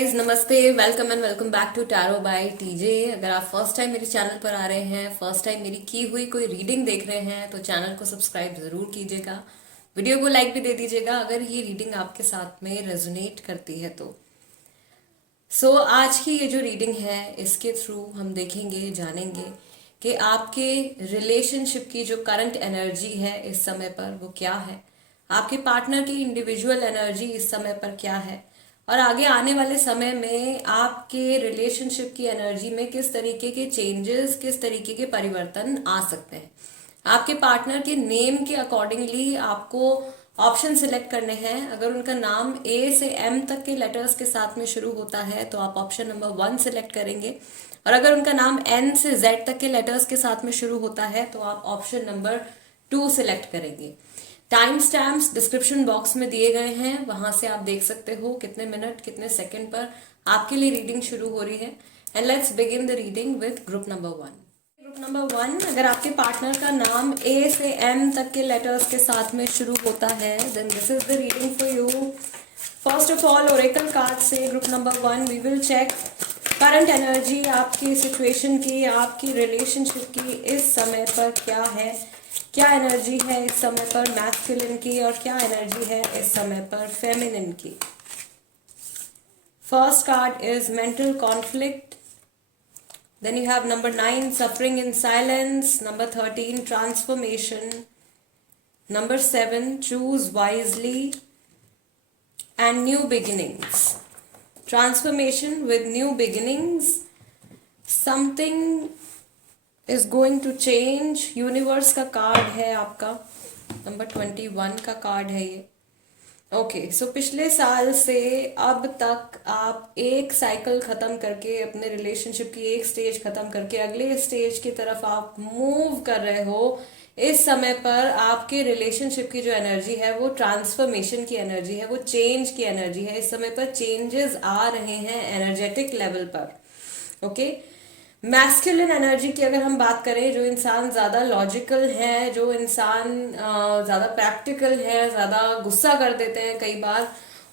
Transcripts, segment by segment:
Guys, नमस्ते, welcome and welcome back to tarot by TJ. अगर आप फर्स्ट टाइम मेरे चैनल पर आ रहे हैं, फर्स्ट टाइम मेरी की हुई कोई रीडिंग देख रहे हैं, तो चैनल को सब्सक्राइब जरूर कीजिएगा। वीडियो को लाइक भी दे दीजिएगा अगर ये रीडिंग आपके साथ में रेजोनेट करती है तो। आज की ये जो रीडिंग है, इसके थ्रू हम देखेंगे, जानेंगे कि आपके रिलेशनशिप की जो करंट एनर्जी है इस समय पर वो क्या है, आपके पार्टनर की इंडिविजुअल एनर्जी इस समय पर क्या है, और आगे आने वाले समय में आपके रिलेशनशिप की एनर्जी में किस तरीके के चेंजेस, किस तरीके के परिवर्तन आ सकते हैं। आपके पार्टनर के नेम के अकॉर्डिंगली आपको ऑप्शन सिलेक्ट करने हैं। अगर उनका नाम ए से एम तक के लेटर्स के साथ में शुरू होता है तो आप ऑप्शन नंबर 1 सिलेक्ट करेंगे, और अगर उनका नाम एन से जेड तक के लेटर्स के साथ में शुरू होता है तो आप ऑप्शन नंबर 2 सिलेक्ट करेंगे। टाइम स्टैम्प्स डिस्क्रिप्शन बॉक्स में दिए गए हैं, वहां से आप देख सकते हो कितने मिनट कितने सेकंड पर आपके लिए रीडिंग शुरू हो रही है। And let's begin the reading with group number 1। Group number 1, अगर आपके पार्टनर का नाम ए से एम तक के लेटर्स के साथ में शुरू होता है, then this is the reading for you. First of all, oracle card से group number 1 we will check current energy आपकी सिचुएशन की, आपकी रिलेशनशिप की इस समय पर क्या है, क्या एनर्जी है इस समय पर मैस्कुलिन की, और क्या एनर्जी है इस समय पर फेमिनिन की। First card is mental conflict, then you have number 9 suffering in silence, number 13 transformation, number 7 choose wisely, and new beginnings. Transformation with new beginnings, something is going to change. Universe का card है आपका, number 21 का card है ये। Okay, सो पिछले साल से अब तक आप एक साइकिल खत्म करके, अपने रिलेशनशिप की एक स्टेज खत्म करके अगले स्टेज की तरफ आप मूव कर रहे हो। इस समय पर आपके रिलेशनशिप की जो एनर्जी है वो ट्रांसफॉर्मेशन की एनर्जी है, वो चेंज की एनर्जी है। इस समय पर चेंजेस आ रहे हैं एनर्जेटिक लेवल पर। ओके, मैस्कुलिन एनर्जी की अगर हम बात करें, जो इंसान ज्यादा लॉजिकल है, जो इंसान ज्यादा प्रैक्टिकल है, ज्यादा गुस्सा कर देते हैं कई बार,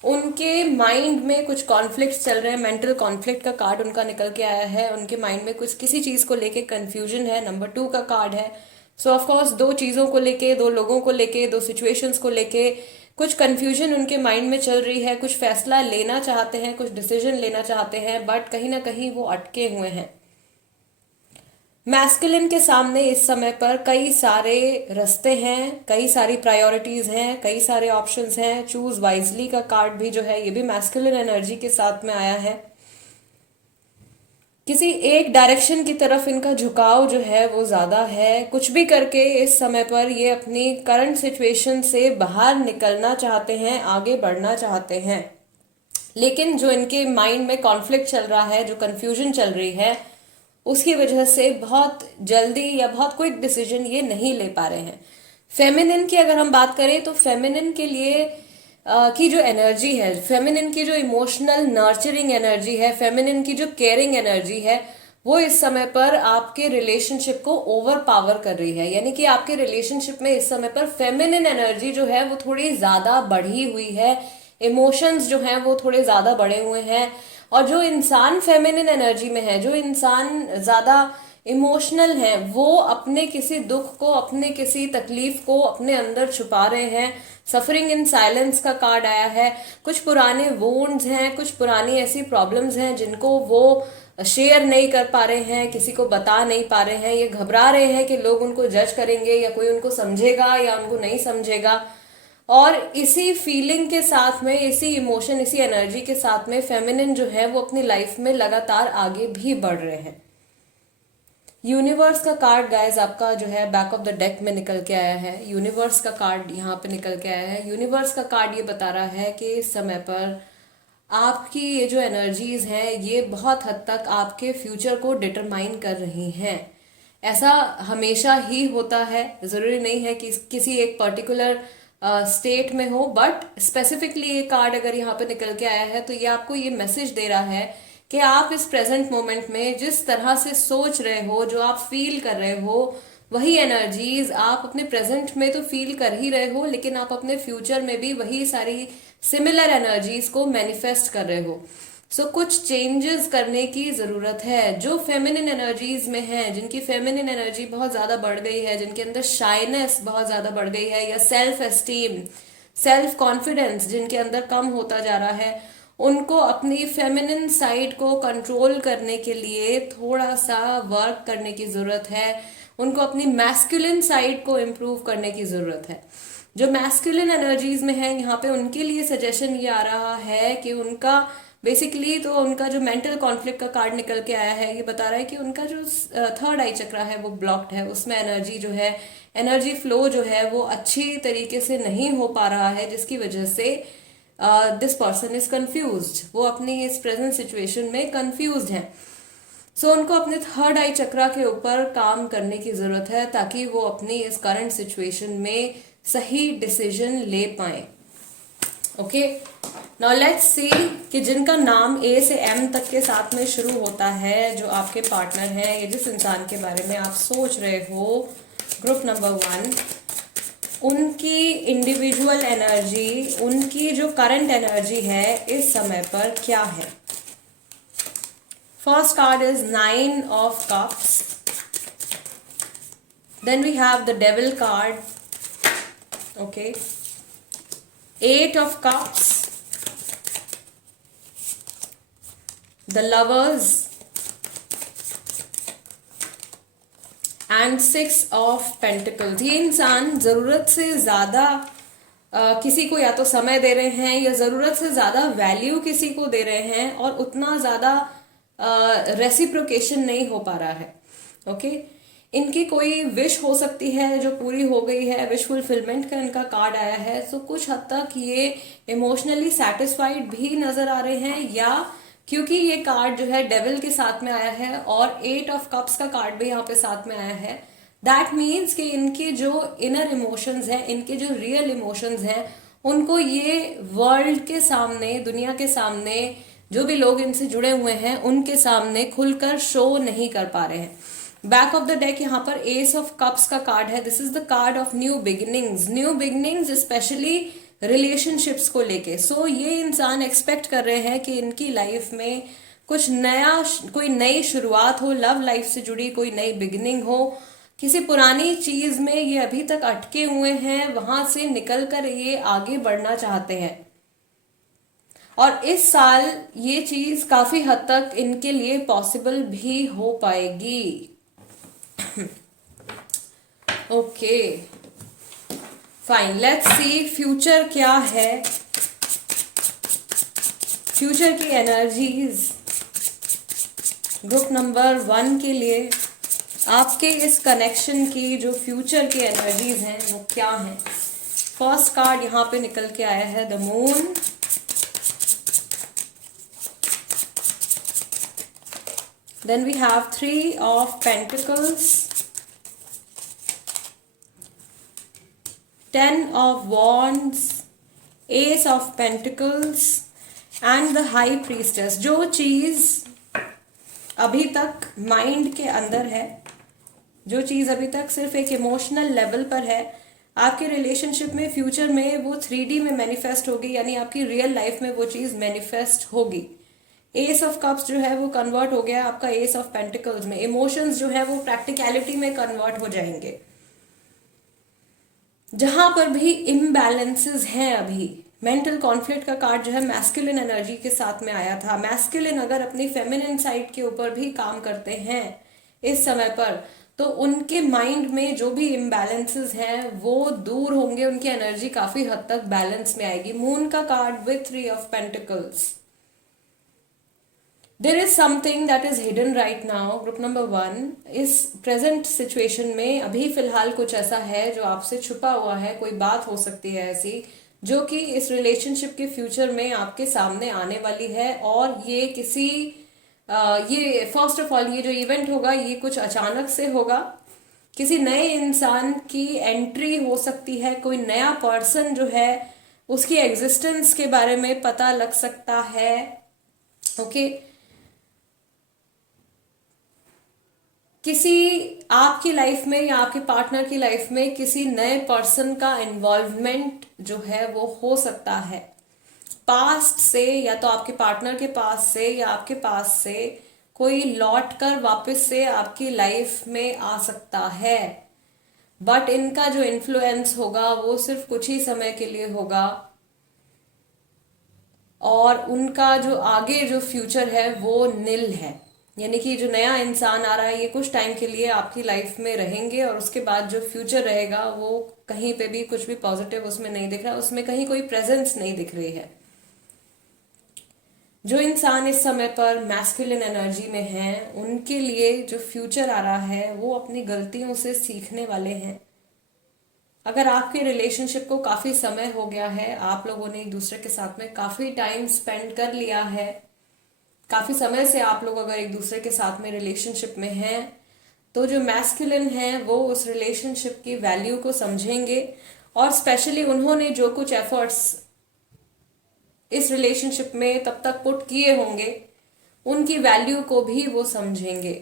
उनके माइंड में कुछ कॉन्फ्लिक्ट चल रहे हैं। मेंटल कॉन्फ्लिक्ट का कार्ड उनका निकल के आया है। उनके माइंड में कुछ किसी चीज को लेके कंफ्यूजन है। नंबर 2 का कार्ड है। सो ऑफ कोर्स दो चीजों को लेके, दो लोगों को लेके, दो सिचुएशंस को लेके कुछ कंफ्यूजन उनके माइंड में चल रही है। कुछ फैसला लेना चाहते हैं, कुछ डिसीजन लेना चाहते हैं, बट कहीं ना कहीं वो अटके हुए हैं। मैस्कुलिन के सामने इस समय पर कई सारे रास्ते हैं, कई सारी प्रायोरिटीज हैं, कई सारे ऑप्शंस हैं। चूज वाइजली का कार्ड भी जो है ये भी मैस्कुलिन एनर्जी के साथ में आया है। किसी एक डायरेक्शन की तरफ इनका झुकाव जो है वो ज्यादा है। कुछ भी करके इस समय पर ये अपनी करंट सिचुएशन से बाहर निकलना चाहते हैं, आगे बढ़ना चाहते हैं, लेकिन जो इनके माइंड में कॉन्फ्लिक्ट चल रहा है, जो कंफ्यूजन चल रही है, उसकी वजह से बहुत जल्दी या बहुत क्विक डिसीजन ये नहीं ले पा रहे हैं। फेमिनिन की अगर हम बात करें तो फेमिनिन के लिए की जो एनर्जी है, फेमिनिन की जो इमोशनल नर्चरिंग एनर्जी है, फेमिनिन की जो केयरिंग एनर्जी है, वो इस समय पर आपके रिलेशनशिप को ओवर पावर कर रही है। यानी कि आपके रिलेशनशिप में इस समय पर फेमिनिन एनर्जी जो है वो थोड़ी ज्यादा बढ़ी हुई है। इमोशंस जो हैं वो थोड़े ज्यादा बढ़े हुए हैं, और जो इंसान फेमिनिन एनर्जी में है, जो इंसान ज्यादा इमोशनल है, वो अपने किसी दुख को, अपने किसी तकलीफ को अपने अंदर छुपा रहे हैं। सफरिंग इन साइलेंस का कार्ड आया है। कुछ पुराने वोन्ड्स हैं, कुछ पुरानी ऐसी प्रॉब्लम्स हैं जिनको वो शेयर नहीं कर पा रहे हैं, किसी को बता नहीं पा रहे हैं। ये घबरा रहे हैं कि लोग उनको जज करेंगे, या कोई उनको समझेगा या उनको नहीं समझेगा। और इसी फीलिंग के साथ में, इसी इमोशन, इसी एनर्जी के साथ में फेमिनिन जो है वो अपनी लाइफ में लगातार आगे भी बढ़ रहे हैं। यूनिवर्स का कार्ड गाइज आपका जो है बैक ऑफ द डेक में निकल के आया है। यूनिवर्स का कार्ड यहाँ पे निकल के आया है। यूनिवर्स का कार्ड ये बता रहा है कि इस समय पर आपकी ये जो एनर्जीज हैं ये बहुत हद तक आपके फ्यूचर को डिटरमाइन कर रही हैं। ऐसा हमेशा ही होता है, जरूरी नहीं है कि किसी एक पर्टिकुलर स्टेट में हो, बट स्पेसिफिकली ये कार्ड अगर यहाँ पे निकल के आया है तो ये आपको ये मैसेज दे रहा है कि आप इस प्रेजेंट मोमेंट में जिस तरह से सोच रहे हो, जो आप फील कर रहे हो, वही एनर्जीज आप अपने प्रेजेंट में तो फील कर ही रहे हो, लेकिन आप अपने फ्यूचर में भी वही सारी सिमिलर एनर्जीज को मैनिफेस्ट कर रहे हो। सो कुछ चेंजेस करने की जरूरत है। जो फेमिनिन एनर्जीज में है, जिनकी फेमिनिन एनर्जी बहुत ज्यादा बढ़ गई है, जिनके अंदर शाइनेस बहुत ज्यादा बढ़ गई है, या सेल्फ एस्टीम, सेल्फ कॉन्फिडेंस जिनके अंदर कम होता जा रहा है, उनको अपनी फेमिनिन साइड को कंट्रोल करने के लिए थोड़ा सा वर्क करने की जरूरत है। उनको अपनी मैस्कुलिन साइड को इम्प्रूव करने की जरूरत है। जो मैस्कुलिन एनर्जीज में है, यहाँ पे उनके लिए सजेशन ये आ रहा है कि उनका बेसिकली तो उनका जो मेंटल कॉन्फ्लिक्ट का कार्ड निकल के आया है, ये बता रहा है कि उनका जो थर्ड आई चक्रा है वो ब्लॉक्ड है। उसमें एनर्जी जो है, एनर्जी फ्लो जो है वो अच्छी तरीके से नहीं हो पा रहा है, जिसकी वजह से दिस पर्सन इज कंफ्यूज्ड। वो अपनी इस प्रेजेंट सिचुएशन में कंफ्यूज्ड है। सो उनको अपने थर्ड आई चक्रा के ऊपर काम करने की जरूरत है, ताकि वो अपनी इस करंट सिचुएशन में सही डिसीजन ले पाए। ओके, नाउ लेट्स सी कि जिनका नाम ए से एम तक के साथ में शुरू होता है, जो आपके पार्टनर हैं, या जिस इंसान के बारे में आप सोच रहे हो, ग्रुप नंबर 1, उनकी इंडिविजुअल एनर्जी, उनकी जो करंट एनर्जी है इस समय पर क्या है। First card is 9 of Cups. Then we have the Devil card. Okay. 8 of Cups, the Lovers, and 6 of Pentacles. ये इंसान जरूरत से ज्यादा किसी को या तो समय दे रहे हैं, या जरूरत से ज्यादा वैल्यू किसी को दे रहे हैं, और उतना ज्यादा रेसिप्रोकेशन नहीं हो पा रहा है। ओके, इनकी कोई विश हो सकती है जो पूरी हो गई है, विश फुलफिलमेंट का इनका कार्ड आया है। सो कुछ हद तक ये इमोशनली सेटिस्फाइड भी नजर आ रहे हैं, या क्योंकि ये कार्ड जो है डेविल के साथ में आया है और 8 of Cups का कार्ड भी यहाँ पे साथ में आया है, दैट मीन्स कि इनके जो इनर इमोशंस हैं, इनके जो रियल इमोशंस हैं, उनको ये वर्ल्ड के सामने, दुनिया के सामने, जो भी लोग इनसे जुड़े हुए हैं उनके सामने खुलकर शो नहीं कर पा रहे हैं। बैक ऑफ द डेक यहाँ पर एस ऑफ कप्स का कार्ड है। This is the card of new beginnings, new beginnings specially relationships को लेके। सो ये इंसान एक्सपेक्ट कर रहे हैं कि इनकी लाइफ में कुछ नया, कोई नई शुरुआत हो, लव लाइफ से जुड़ी कोई नई बिगिनिंग हो। किसी पुरानी चीज में ये अभी तक अटके हुए हैं, वहां से निकलकर ये आगे बढ़ना चाहते हैं, और इस साल ये चीज काफी हद तक इनके लिए पॉसिबल भी हो पाएगी। Okay fine, let's see future क्या है। फ्यूचर की एनर्जीज ग्रुप नंबर 1 के लिए, आपके इस कनेक्शन की जो फ्यूचर की एनर्जीज हैं वो क्या हैं। फर्स्ट कार्ड यहाँ पे निकल के आया है the moon, then we have 3 of Pentacles, 10 of Wands, Ace of Pentacles and the High Priestess। जो चीज अभी तक माइंड के अंदर है, जो चीज अभी तक सिर्फ एक इमोशनल लेवल पर है, आपके रिलेशनशिप में फ्यूचर में वो 3D में मैनिफेस्ट होगी, यानी आपकी रियल लाइफ में वो चीज मैनिफेस्ट होगी। एस ऑफ कप्स जो है वो कन्वर्ट हो गया आपका एस ऑफ पेंटिकल्स में। इमोशंस जो है वो प्रैक्टिकलिटी में कन्वर्ट हो जाएंगे। जहां पर भी इम्बैलेंसेस हैं, अभी मेंटल कॉन्फ्लिक्ट का कार्ड जो है मैस्कुलिन एनर्जी के साथ में आया था। मैस्कुलिन अगर अपनी फेमिनिन साइड के ऊपर भी काम करते हैं इस समय पर, तो उनके माइंड में जो भी इम्बैलेंसेस हैं वो दूर होंगे, उनकी एनर्जी काफी हद तक बैलेंस में आएगी। मून का card with 3 of Pentacles। There is something that is hidden right now, group number 1। इस प्रेजेंट सिचुएशन में अभी फिलहाल कुछ ऐसा है जो आपसे छुपा हुआ है। कोई बात हो सकती है ऐसी जो कि इस रिलेशनशिप के फ्यूचर में आपके सामने आने वाली है, और ये किसी ये फर्स्ट ऑफ ऑल ये जो इवेंट होगा ये कुछ अचानक से होगा। किसी नए इंसान की एंट्री हो सकती है, कोई नया पर्सन जो है उसकी एग्जिस्टेंस के बारे में पता लग सकता है। ओके, किसी आपकी लाइफ में या आपके पार्टनर की लाइफ में किसी नए पर्सन का इन्वॉल्वमेंट जो है वो हो सकता है। पास्ट से या तो आपके पार्टनर के पास से या आपके पास से कोई लौट कर वापस से आपकी लाइफ में आ सकता है, बट इनका जो इन्फ्लुएंस होगा वो सिर्फ कुछ ही समय के लिए होगा, और उनका जो आगे जो फ्यूचर है वो नील है। यानी कि जो नया इंसान आ रहा है ये कुछ टाइम के लिए आपकी लाइफ में रहेंगे, और उसके बाद जो फ्यूचर रहेगा वो कहीं पे भी कुछ भी पॉजिटिव उसमें नहीं दिख रहा, उसमें कहीं कोई प्रेजेंस नहीं दिख रही है। जो इंसान इस समय पर मैस्कुलिन एनर्जी में है उनके लिए जो फ्यूचर आ रहा है वो अपनी गलतियों से सीखने वाले हैं। अगर आपके रिलेशनशिप को काफी समय हो गया है, आप लोगों ने एक दूसरे के साथ में काफी टाइम स्पेंड कर लिया है, काफी समय से आप लोग अगर एक दूसरे के साथ में रिलेशनशिप में हैं, तो जो मैस्कुलिन है वो उस रिलेशनशिप की वैल्यू को समझेंगे, और स्पेशली उन्होंने जो कुछ एफर्ट्स इस रिलेशनशिप में तब तक पुट किए होंगे उनकी वैल्यू को भी वो समझेंगे।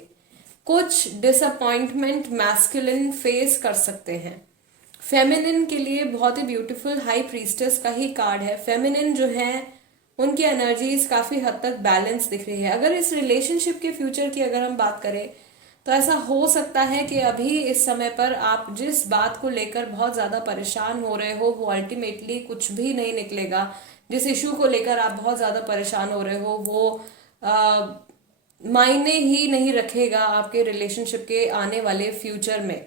कुछ डिसअपॉइंटमेंट मैस्कुलिन फेस कर सकते हैं। फेमिनिन के लिए बहुत ही ब्यूटीफुल हाई प्रीस्टेस का ही कार्ड है। फेमिनिन जो है उनकी एनर्जीज काफी हद तक बैलेंस दिख रही है। अगर इस रिलेशनशिप के फ्यूचर की अगर हम बात करें तो ऐसा हो सकता है कि अभी इस समय पर आप जिस बात को लेकर बहुत ज्यादा परेशान हो रहे हो वो अल्टीमेटली कुछ भी नहीं निकलेगा। जिस इशू को लेकर आप बहुत ज्यादा परेशान हो रहे हो वो मायने ही नहीं रखेगा आपके रिलेशनशिप के आने वाले फ्यूचर में।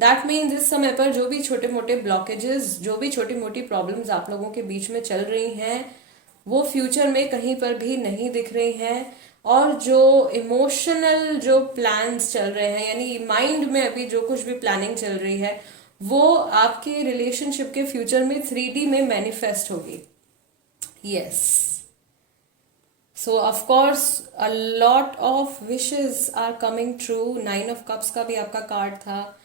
दैट मीन्स इस समय पर जो भी छोटे मोटे ब्लॉकेजेस, जो भी छोटी मोटी प्रॉब्लम्स आप लोगों के बीच में चल रही हैं वो फ्यूचर में कहीं पर भी नहीं दिख रही हैं। और जो इमोशनल जो प्लान्स चल रहे हैं, यानी माइंड में अभी जो कुछ भी प्लानिंग चल रही है वो आपके रिलेशनशिप के फ्यूचर में 3D में मैनिफेस्ट होगी। Yes, so of course a lot of wishes are coming true. 9 of cups का भी आपका कार्ड था।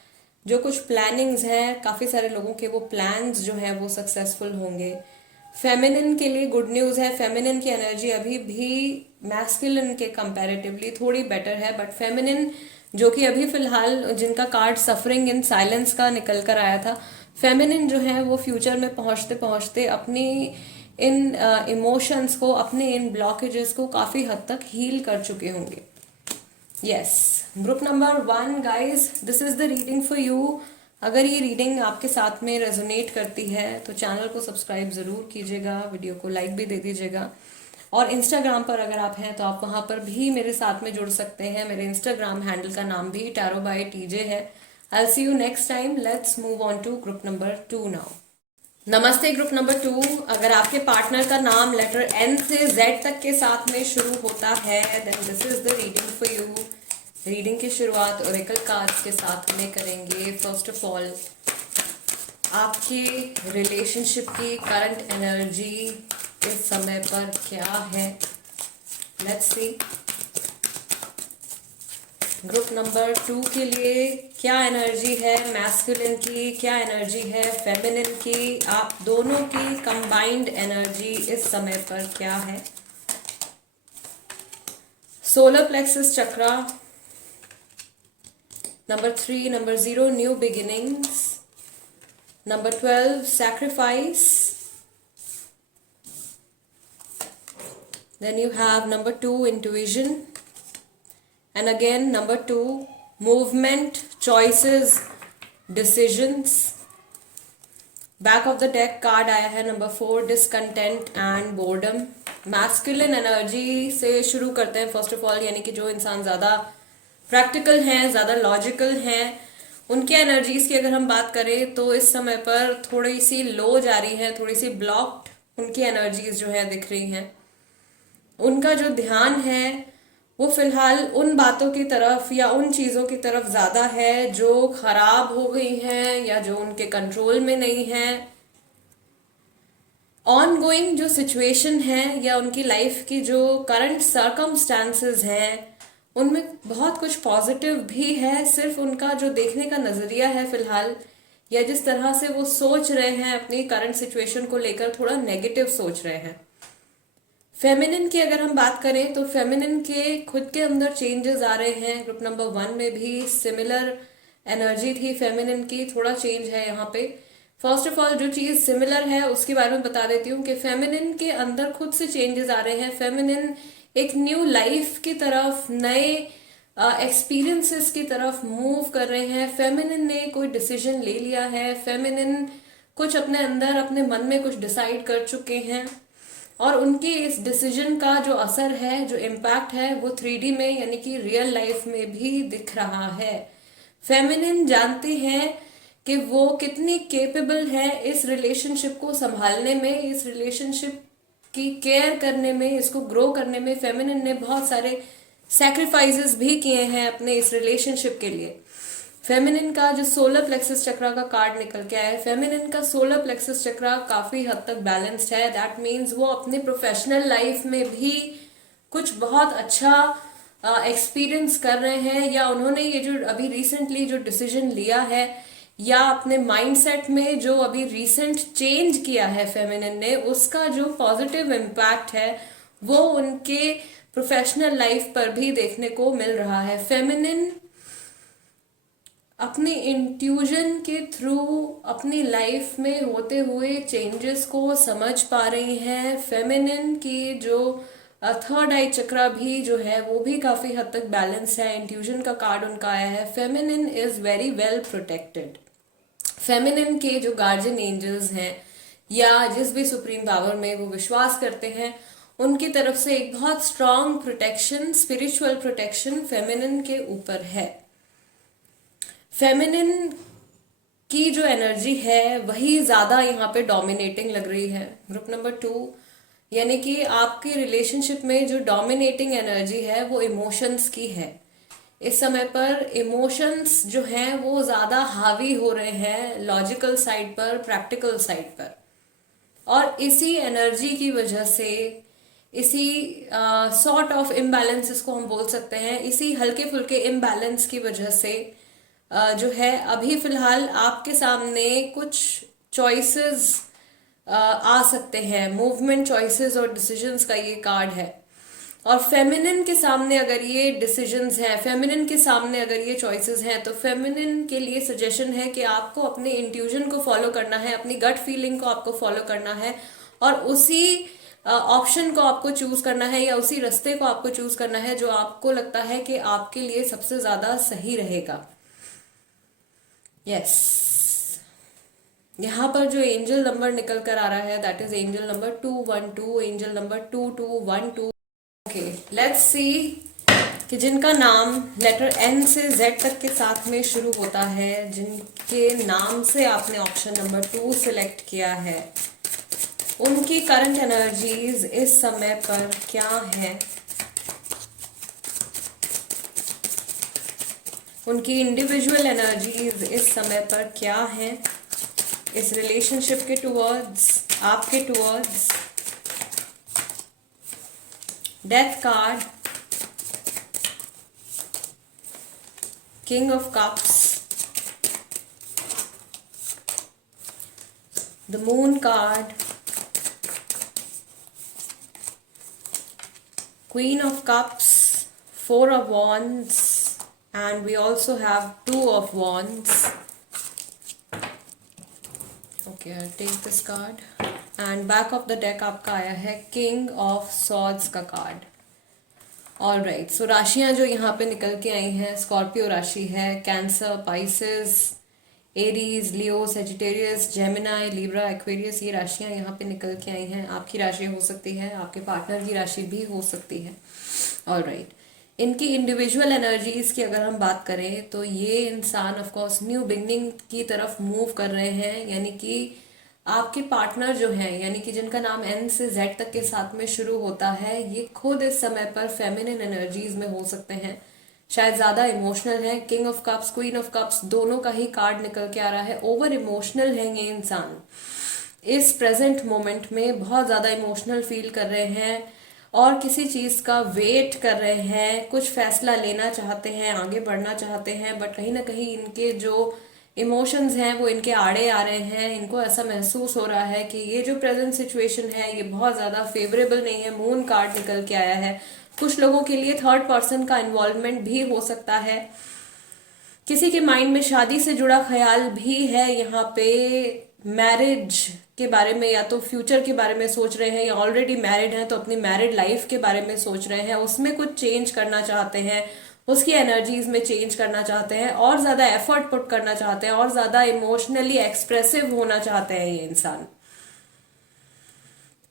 जो कुछ प्लानिंग्स हैं, काफी सारे लोगों के वो प्लान्स जो है वो सक्सेसफुल होंगे। फेमिनिन के लिए गुड न्यूज है। फेमिनिन की एनर्जी अभी भी मैस्कुलिन के कंपैरेटिवली थोड़ी बेटर है, बट फेमिनिन जो कि अभी फिलहाल जिनका कार्ड सफरिंग इन साइलेंस का निकल कर आया था, फेमिनिन जो है वो फ्यूचर में पहुंचते पहुंचते अपनी इन इमोशंस को, अपने इन ब्लॉकेजेस को काफी हद तक हील कर चुके होंगे। Yes, group number 1 guys, this is the reading for you. अगर ये रीडिंग आपके साथ में रेजोनेट करती है तो चैनल को सब्सक्राइब जरूर कीजिएगा, वीडियो को लाइक भी दे दीजिएगा, और इंस्टाग्राम पर अगर आप हैं तो आप वहां पर भी मेरे साथ में जुड़ सकते हैं। मेरे इंस्टाग्राम हैंडल का नाम भी टैरो बाय टीजे है। I will see you next time. Let's move on to group number 2 now. नमस्ते ग्रुप नंबर 2। अगर आपके पार्टनर का नाम लेटर एन से जेड तक के साथ में शुरू होता है then this is the reading for you. Reading की शुरुआत ओरेकल कार्ड्स के साथ में करेंगे। फर्स्ट ऑफ ऑल, आपके रिलेशनशिप की करंट एनर्जी इस समय पर क्या है, लेट्स सी। ग्रुप नंबर 2 के लिए क्या एनर्जी है मैस्कुलिन की, क्या एनर्जी है फेमिनिन की, आप दोनों की कंबाइंड एनर्जी इस समय पर क्या है। Solar plexus chakra, number 3, number 0 new beginnings, number 12 sacrifice, then you have number 2 intuition, and again number 2 movement, choices, decisions. Back of the deck card आया है number 4 discontent and boredom. Masculine energy से शुरू करते हैं फर्स्ट ऑफ ऑल, यानी कि जो इंसान ज्यादा प्रैक्टिकल हैं, ज्यादा लॉजिकल हैं, उनकी एनर्जीज की अगर हम बात करें तो इस समय पर थोड़ी सी लो जा रही है, थोड़ी सी ब्लॉक्ड उनकी एनर्जीज जो है दिख रही हैं। उनका जो ध्यान है वो फिलहाल उन बातों की तरफ या उन चीजों की तरफ ज्यादा है जो खराब हो गई हैं या जो उनके कंट्रोल में नहीं है। ऑन गोइंग जो सिचुएशन है या उनकी लाइफ की जो करंट सर्कमस्टांसेस हैं उनमें बहुत कुछ पॉजिटिव भी है, सिर्फ उनका जो देखने का नजरिया है फिलहाल या जिस तरह से वो सोच रहे हैं अपनी करंट सिचुएशन को लेकर थोड़ा नेगेटिव सोच रहे हैं। फेमिनिन की अगर हम बात करें तो फेमिनिन के खुद के अंदर चेंजेस आ रहे हैं। ग्रुप नंबर 1 में भी सिमिलर एनर्जी थी फेमिनिन की, थोड़ा चेंज है यहाँ पे। फर्स्ट ऑफ ऑल जो चीज सिमिलर है उसके बारे में बता देती हूँ कि फेमिनिन के अंदर खुद से चेंजेस आ रहे हैं। फेमिनिन एक न्यू लाइफ की तरफ, नए एक्सपीरियंसेस की तरफ मूव कर रहे हैं। फेमिनिन ने कोई डिसीजन ले लिया है। फेमिनिन कुछ अपने अंदर, अपने मन में कुछ डिसाइड कर चुके हैं, और उनके इस डिसीजन का जो असर है, जो इम्पैक्ट है, वो 3D में यानी कि रियल लाइफ में भी दिख रहा है। फेमिनिन जानते हैं कि वो कितनी केपेबल है इस रिलेशनशिप को संभालने में, इस रिलेशनशिप की केयर करने में, इसको ग्रो करने में। फेमिनिन ने बहुत सारे सैक्रिफाइसेस भी किए हैं अपने इस रिलेशनशिप के लिए। फेमिनिन का जो सोलर प्लेक्सस चक्रा का कार्ड निकल के आया है, फेमिनिन का सोलर प्लेक्सस चक्रा काफी हद तक बैलेंस्ड है। दैट मीन्स वो अपने प्रोफेशनल लाइफ में भी कुछ बहुत अच्छा एक्सपीरियंस कर रहे हैं, या उन्होंने ये जो अभी रिसेंटली जो डिसीजन लिया है, या अपने माइंडसेट में जो अभी रिसेंट चेंज किया है फेमिनिन ने, उसका जो पॉजिटिव इम्पैक्ट है वो उनके प्रोफेशनल लाइफ पर भी देखने को मिल रहा है। फेमिनिन अपने इंट्यूजन के थ्रू अपनी लाइफ में होते हुए चेंजेस को समझ पा रही हैं। फेमिनिन की जो थर्ड आई चक्रा भी जो है वो भी काफी हद तक बैलेंस है। इंट्यूजन का कार्ड उनका आया है। Feminine is very well protected. Feminine के जो गार्जियन एंजल्स हैं, या जिस भी सुप्रीम पावर में वो विश्वास करते हैं, उनकी तरफ से एक बहुत strong protection, spiritual protection feminine के ऊपर है। फेमिनिन की जो एनर्जी है वही ज्यादा यहाँ पे डोमिनेटिंग लग रही है। ग्रुप नंबर 2, यानी कि आपके रिलेशनशिप में जो डोमिनेटिंग एनर्जी है वो इमोशंस की है। इस समय पर इमोशंस जो हैं वो ज्यादा हावी हो रहे हैं लॉजिकल साइड पर, प्रैक्टिकल साइड पर, और इसी एनर्जी की वजह से, इसी सॉर्ट ऑफ इम्बैलेंस इसको हम बोल सकते हैं, इसी हल्के फुल्के इम्बैलेंस की वजह से जो है अभी फिलहाल आपके सामने कुछ चॉइसेस आ सकते हैं। मूवमेंट, चॉइसेस और डिसीजंस का ये कार्ड है। और फेमिनिन के सामने अगर ये डिसीजंस हैं, फेमिनिन के सामने अगर ये चॉइसेस हैं, तो फेमिनिन के लिए सजेशन है कि आपको अपने इंट्यूजन को फॉलो करना है, अपनी गट फीलिंग को आपको फॉलो करना है, और उसी ऑप्शन को आपको चूज करना है, या उसी रास्ते को आपको चूज करना है जो आपको लगता है कि आपके लिए सबसे ज्यादा सही रहेगा। यस, यहाँ पर जो एंजल नंबर निकल कर आ रहा है that is angel number 212, angel number 2212। Okay, let's see कि जिनका नाम लेटर एन से जेड तक के साथ में शुरू होता है, जिनके नाम से आपने ऑप्शन नंबर 2 सिलेक्ट किया है, उनकी करंट एनर्जीज इस समय पर क्या है, उनकी इंडिविजुअल एनर्जीज इस समय पर क्या है, इस रिलेशनशिप के टुवर्ड्स, आपके towards. Death card, king of cups, the moon card, Queen of Cups, 4 of Wands, and we also have 2 of Wands. Okay, I'll take this card. And back of the deck आपका आया है King of Swords का card. All right, सो राशियां जो यहाँ पे निकल के आई हैं, स्कॉर्पियो राशि है, कैंसर, पाइसेस, एरीज, लियो, सेजिटेरियस, जेमिनाई, लिब्रा, एक्वेरियस, ये राशियां यहाँ पे निकल के आई हैं। आपकी राशि हो सकती है, आपके पार्टनर की राशि भी हो सकती है। ऑल राइट, इनकी इंडिविजुअल एनर्जीज की अगर हम बात करें तो ये इंसान ऑफ कोर्स न्यू बिगनिंग की तरफ मूव कर रहे हैं। यानी कि आपके पार्टनर जो हैं, यानी कि जिनका नाम एन से जेड तक के साथ में शुरू होता है, ये खुद इस समय पर फेमिनिन एनर्जीज में हो सकते हैं, शायद ज्यादा इमोशनल है। King of cups, queen of cups, दोनों का ही कार्ड निकल के आ रहा है। ओवर इमोशनल है ये इंसान, इस प्रेजेंट मोमेंट में बहुत ज्यादा इमोशनल फील कर रहे हैं, और किसी चीज का वेट कर रहे हैं, कुछ फैसला लेना चाहते हैं, आगे बढ़ना चाहते हैं, बट कहीं ना कहीं इनके जो इमोशंस हैं वो इनके आड़े आ रहे हैं। इनको ऐसा महसूस हो रहा है कि ये जो प्रेजेंट सिचुएशन है ये बहुत ज्यादा फेवरेबल नहीं है। मून कार्ड निकल के आया है। कुछ लोगों के लिए थर्ड पर्सन का इन्वॉल्वमेंट भी हो सकता है। किसी के माइंड में शादी से जुड़ा ख्याल भी है यहाँ पे। मैरिज के बारे में या तो फ्यूचर के बारे में सोच रहे हैं, या ऑलरेडी मैरिड हैं तो अपनी मैरिड लाइफ के बारे में सोच रहे हैं, उसमें कुछ चेंज करना चाहते हैं, उसकी एनर्जीज में चेंज करना चाहते हैं, और ज्यादा एफर्ट पुट करना चाहते हैं, और ज्यादा इमोशनली एक्सप्रेसिव होना चाहते हैं, ये इंसान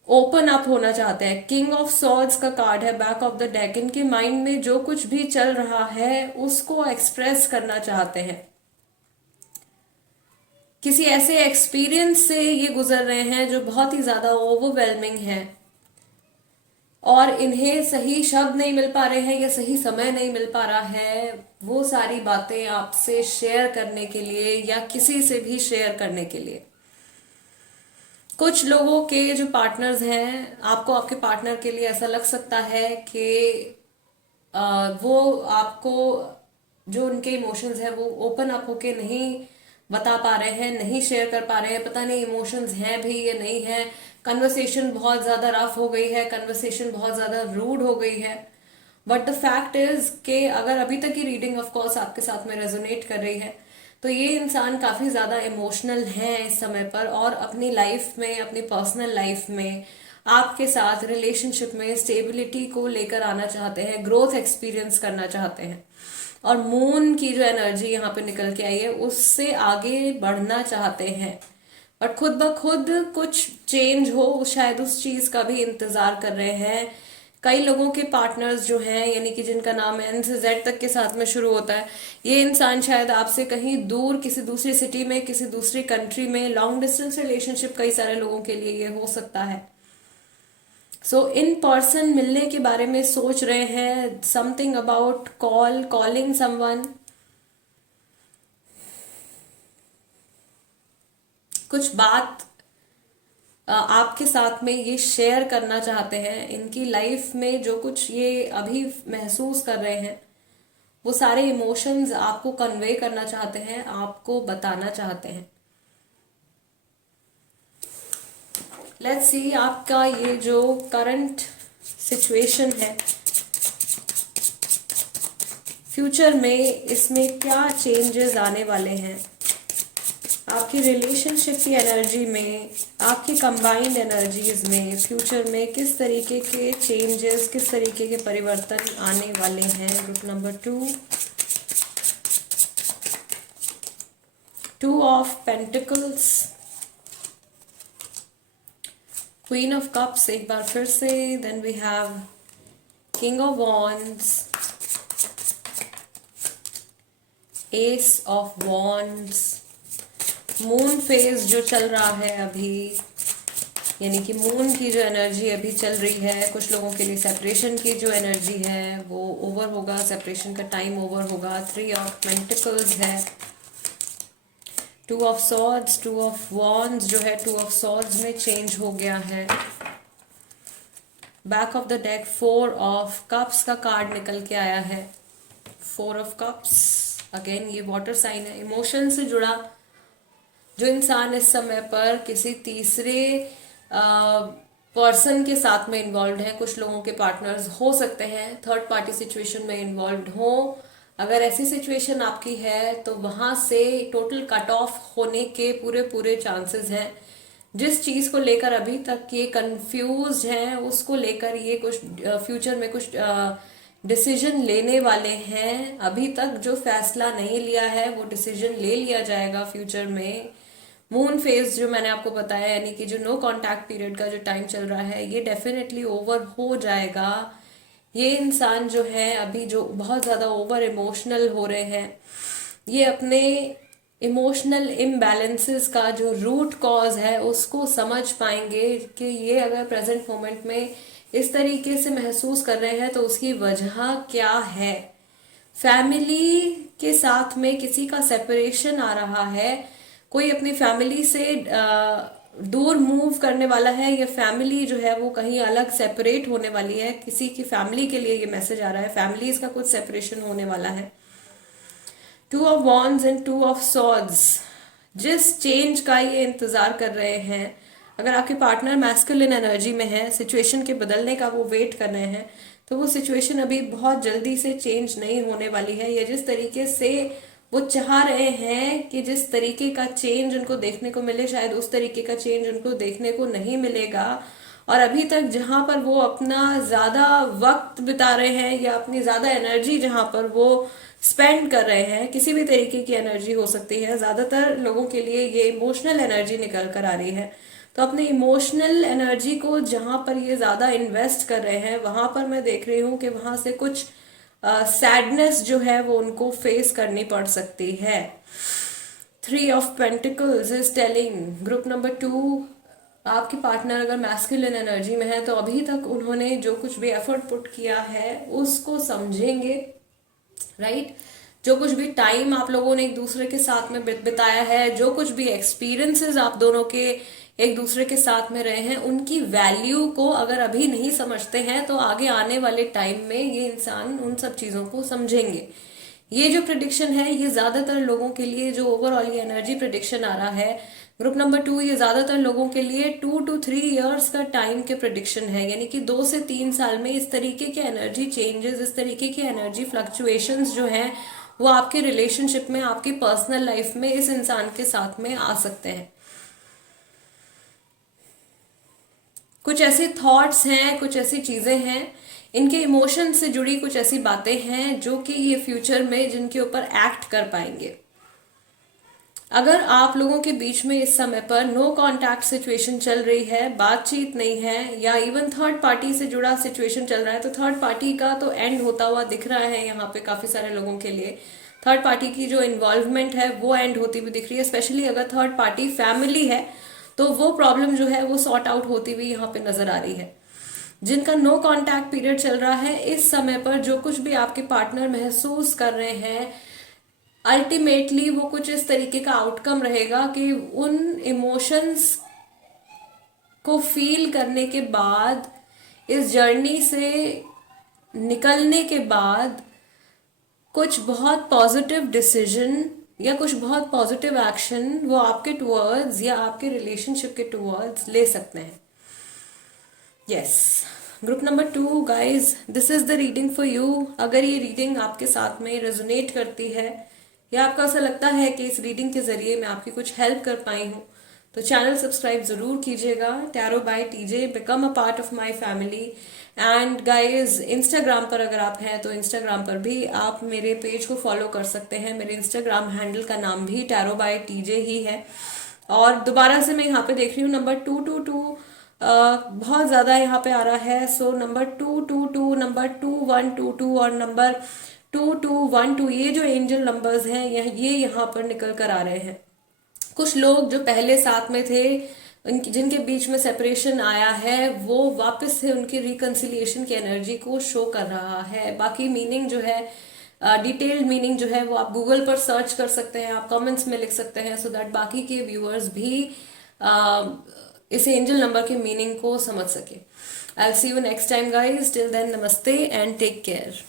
ओपन अप होना चाहते हैं। किंग ऑफ सॉर्ड्स का कार्ड है बैक ऑफ द डेक। इनके माइंड में जो कुछ भी चल रहा है उसको एक्सप्रेस करना चाहते हैं। किसी ऐसे एक्सपीरियंस से ये गुजर रहे हैं जो बहुत ही ज्यादा ओवरवेलमिंग है, और इन्हें सही शब्द नहीं मिल पा रहे हैं या सही समय नहीं मिल पा रहा है वो सारी बातें आपसे शेयर करने के लिए या किसी से भी शेयर करने के लिए। कुछ लोगों के जो पार्टनर्स हैं, आपको आपके पार्टनर के लिए ऐसा लग सकता है कि वो आपको जो उनके इमोशंस है वो ओपन अप होके नहीं बता पा रहे हैं, नहीं शेयर कर पा रहे हैं, पता नहीं इमोशंस हैं भी या नहीं है। कन्वर्सेशन बहुत ज्यादा रफ हो गई है, कन्वर्सेशन बहुत ज्यादा रूड हो गई है। बट द फैक्ट इज कि अगर अभी तक की रीडिंग ऑफ कोर्स आपके साथ में रेजोनेट कर रही है तो ये इंसान काफी ज्यादा इमोशनल है इस समय पर, और अपनी लाइफ में, अपनी पर्सनल लाइफ में आपके साथ रिलेशनशिप में स्टेबिलिटी को लेकर आना चाहते हैं, ग्रोथ एक्सपीरियंस करना चाहते हैं, और मून की जो एनर्जी यहाँ पे निकल के आई है उससे आगे बढ़ना चाहते हैं। बट खुद ब खुद कुछ चेंज हो, शायद उस चीज का भी इंतजार कर रहे हैं। कई लोगों के पार्टनर्स जो हैं, यानी कि जिनका नाम एन से जेड तक के साथ में शुरू होता है, ये इंसान शायद आपसे कहीं दूर किसी दूसरी सिटी में, किसी दूसरी कंट्री में, लॉन्ग डिस्टेंस रिलेशनशिप कई सारे लोगों के लिए ये हो सकता है। सो इन पर्सन मिलने के बारे में सोच रहे हैं, समथिंग अबाउट कॉलिंग समवन, कुछ बात आपके साथ में ये शेयर करना चाहते हैं। इनकी लाइफ में जो कुछ ये अभी महसूस कर रहे हैं वो सारे इमोशंस आपको कन्वे करना चाहते हैं, आपको बताना चाहते हैं। लेट्स सी आपका ये जो करंट सिचुएशन है, फ्यूचर में इसमें क्या चेंजेस आने वाले हैं। आपकी रिलेशनशिप की एनर्जी में, आपकी कंबाइंड एनर्जीज में फ्यूचर में किस तरीके के चेंजेस, किस तरीके के परिवर्तन आने वाले हैं। Group number 2 of pentacles, queen of cups एक बार फिर से, then we have king of wands, ace of wands, moon phase जो चल रहा है अभी, यानी कि मून की जो एनर्जी अभी चल रही है, कुछ लोगों के लिए सेपरेशन की जो एनर्जी है वो ओवर होगा, सेपरेशन का टाइम ओवर होगा। 3 ऑफ पेंटिकल्स है, 2 ऑफ सॉर्ड्स, 2 ऑफ वॉन्ड्स जो है 2 ऑफ सॉर्ड्स में चेंज हो गया है। Back of the deck 4 of cups का कार्ड निकल के आया है। 4 ऑफ कप्स, अगेन ये वाटर साइन है। इमोशन से जुड़ा जो इंसान इस समय पर किसी तीसरे पर्सन के साथ में इन्वॉल्व है, कुछ लोगों के पार्टनर्स हो सकते हैं थर्ड पार्टी सिचुएशन में इन्वॉल्व हो। अगर ऐसी सिचुएशन आपकी है तो वहां से टोटल कट ऑफ होने के पूरे पूरे चांसेस हैं। जिस चीज को लेकर अभी तक ये कंफ्यूज हैं उसको लेकर ये कुछ फ्यूचर में कुछ डिसीजन लेने वाले हैं। अभी तक जो फैसला नहीं लिया है वो डिसीजन ले लिया जाएगा फ्यूचर में। मून फेज जो मैंने आपको बताया, यानी कि जो नो कांटेक्ट पीरियड का जो टाइम चल रहा है ये डेफिनेटली ओवर हो जाएगा। ये इंसान जो है अभी जो बहुत ज्यादा ओवर इमोशनल हो रहे हैं, ये अपने इमोशनल इम्बैलेंसेस का जो रूट कॉज है उसको समझ पाएंगे कि ये अगर प्रेजेंट मोमेंट में इस तरीके से महसूस कर रहे हैं तो उसकी वजह क्या है। फैमिली के साथ में किसी का सेपरेशन आ रहा है, कोई अपनी फैमिली से दूर मूव करने वाला है, या फैमिली जो है वो कहीं अलग सेपरेट होने वाली है। किसी की फैमिली के लिए ये मैसेज आ रहा है, फैमिलीज का कुछ सेपरेशन होने वाला है। 2 of wands and 2 of swords, जिस चेंज का ये इंतजार कर रहे हैं, अगर आपके पार्टनर मैस्कुलिन एनर्जी में है, सिचुएशन के बदलने का वो वेट कर रहे हैं, तो वो सिचुएशन अभी बहुत जल्दी से चेंज नहीं होने वाली है, या जिस तरीके से वो चाह रहे हैं कि जिस तरीके का चेंज उनको देखने को मिले, शायद उस तरीके का चेंज उनको देखने को नहीं मिलेगा। और अभी तक जहां पर वो अपना ज्यादा वक्त बिता रहे हैं या अपनी ज्यादा एनर्जी जहां पर वो स्पेंड कर रहे हैं, किसी भी तरीके की एनर्जी हो सकती है, ज्यादातर लोगों के लिए ये इमोशनल एनर्जी निकल कर आ रही है। तो अपने इमोशनल एनर्जी को जहां पर ये ज्यादा इन्वेस्ट कर रहे हैं, वहां पर मैं देख रही हूँ कि वहां से कुछ सैडनेस जो है वो उनको फेस करनी पड़ सकती है। 3 of pentacles is telling group number 2, आपकी पार्टनर अगर मैस्कुलिन एनर्जी में है तो अभी तक उन्होंने जो कुछ भी एफर्ट पुट किया है उसको समझेंगे, राइट। जो कुछ भी टाइम आप लोगों ने एक दूसरे के साथ में बिताया है, जो कुछ भी एक्सपीरियंसेस आप दोनों के एक दूसरे के साथ में रहे हैं, उनकी वैल्यू को अगर अभी नहीं समझते हैं तो आगे आने वाले टाइम में ये इंसान उन सब चीजों को समझेंगे। ये जो प्रिडिक्शन है ये ज्यादातर लोगों के लिए, जो ओवरऑल ये एनर्जी प्रिडिक्शन आ रहा है ग्रुप नंबर 2, ये ज्यादातर लोगों के लिए 2 to 3 years का टाइम के प्रिडिक्शन है। यानी कि 2 से 3 साल में इस तरीके के एनर्जी चेंजेस, इस तरीके के एनर्जी फ्लक्चुएशंस जो हैं वो आपके रिलेशनशिप में, आपकी पर्सनल लाइफ में इस इंसान के साथ में आ सकते हैं। कुछ ऐसे थॉट्स हैं, कुछ ऐसी चीजें हैं, इनके इमोशन से जुड़ी कुछ ऐसी बातें हैं जो कि ये फ्यूचर में जिनके ऊपर एक्ट कर पाएंगे। अगर आप लोगों के बीच में इस समय पर नो कांटेक्ट सिचुएशन चल रही है, बातचीत नहीं है, या इवन थर्ड पार्टी से जुड़ा सिचुएशन चल रहा है, तो थर्ड पार्टी का तो एंड होता हुआ दिख रहा है यहाँ पे काफी सारे लोगों के लिए। थर्ड पार्टी की जो इन्वॉल्वमेंट है वो एंड होती हुई दिख रही है। स्पेशली अगर थर्ड पार्टी फैमिली है तो वो प्रॉब्लम जो है वो सॉर्ट आउट होती हुई यहाँ पे नजर आ रही है। जिनका नो कांटेक्ट पीरियड चल रहा है, इस समय पर जो कुछ भी आपके पार्टनर महसूस कर रहे हैं, अल्टीमेटली वो कुछ इस तरीके का आउटकम रहेगा कि उन इमोशंस को फील करने के बाद, इस जर्नी से निकलने के बाद, कुछ बहुत पॉजिटिव डिसीजन या कुछ बहुत पॉजिटिव एक्शन वो आपके टुवर्ड्स या आपके रिलेशनशिप के टुवर्ड्स ले सकते हैं। Yes, group number 2 guys, this is the reading for you. अगर ये रीडिंग आपके साथ में रेजोनेट करती है या आपको ऐसा लगता है कि इस रीडिंग के जरिए मैं आपकी कुछ हेल्प कर पाई हूँ, तो चैनल सब्सक्राइब जरूर कीजिएगा। Tarot by TJ, become a part of my family. And guys, Instagram पर अगर आप हैं तो इंस्टाग्राम पर भी आप मेरे पेज को फॉलो कर सकते हैं। मेरे इंस्टाग्राम हैंडल का नाम भी टैरो बाय टीजे ही है। और दोबारा से मैं यहाँ पे देख रही हूँ नंबर 222 बहुत ज्यादा यहाँ पे आ रहा है। सो नंबर 222, नंबर 2122 और नंबर 2212, ये जो एंजल नंबर्स हैं ये यहाँ पर निकल कर आ रहे हैं। कुछ लोग जो पहले साथ में थे, जिनके बीच में सेपरेशन आया है, वो वापस से उनकी रिकंसिलिएशन की एनर्जी को शो कर रहा है। बाकी मीनिंग जो है, डिटेल्ड मीनिंग जो है वो आप गूगल पर सर्च कर सकते हैं, आप कमेंट्स में लिख सकते हैं, सो दैट बाकी के व्यूअर्स भी इस एंजल नंबर के मीनिंग को समझ सके। I will see you next time guys, till then नमस्ते एंड टेक केयर।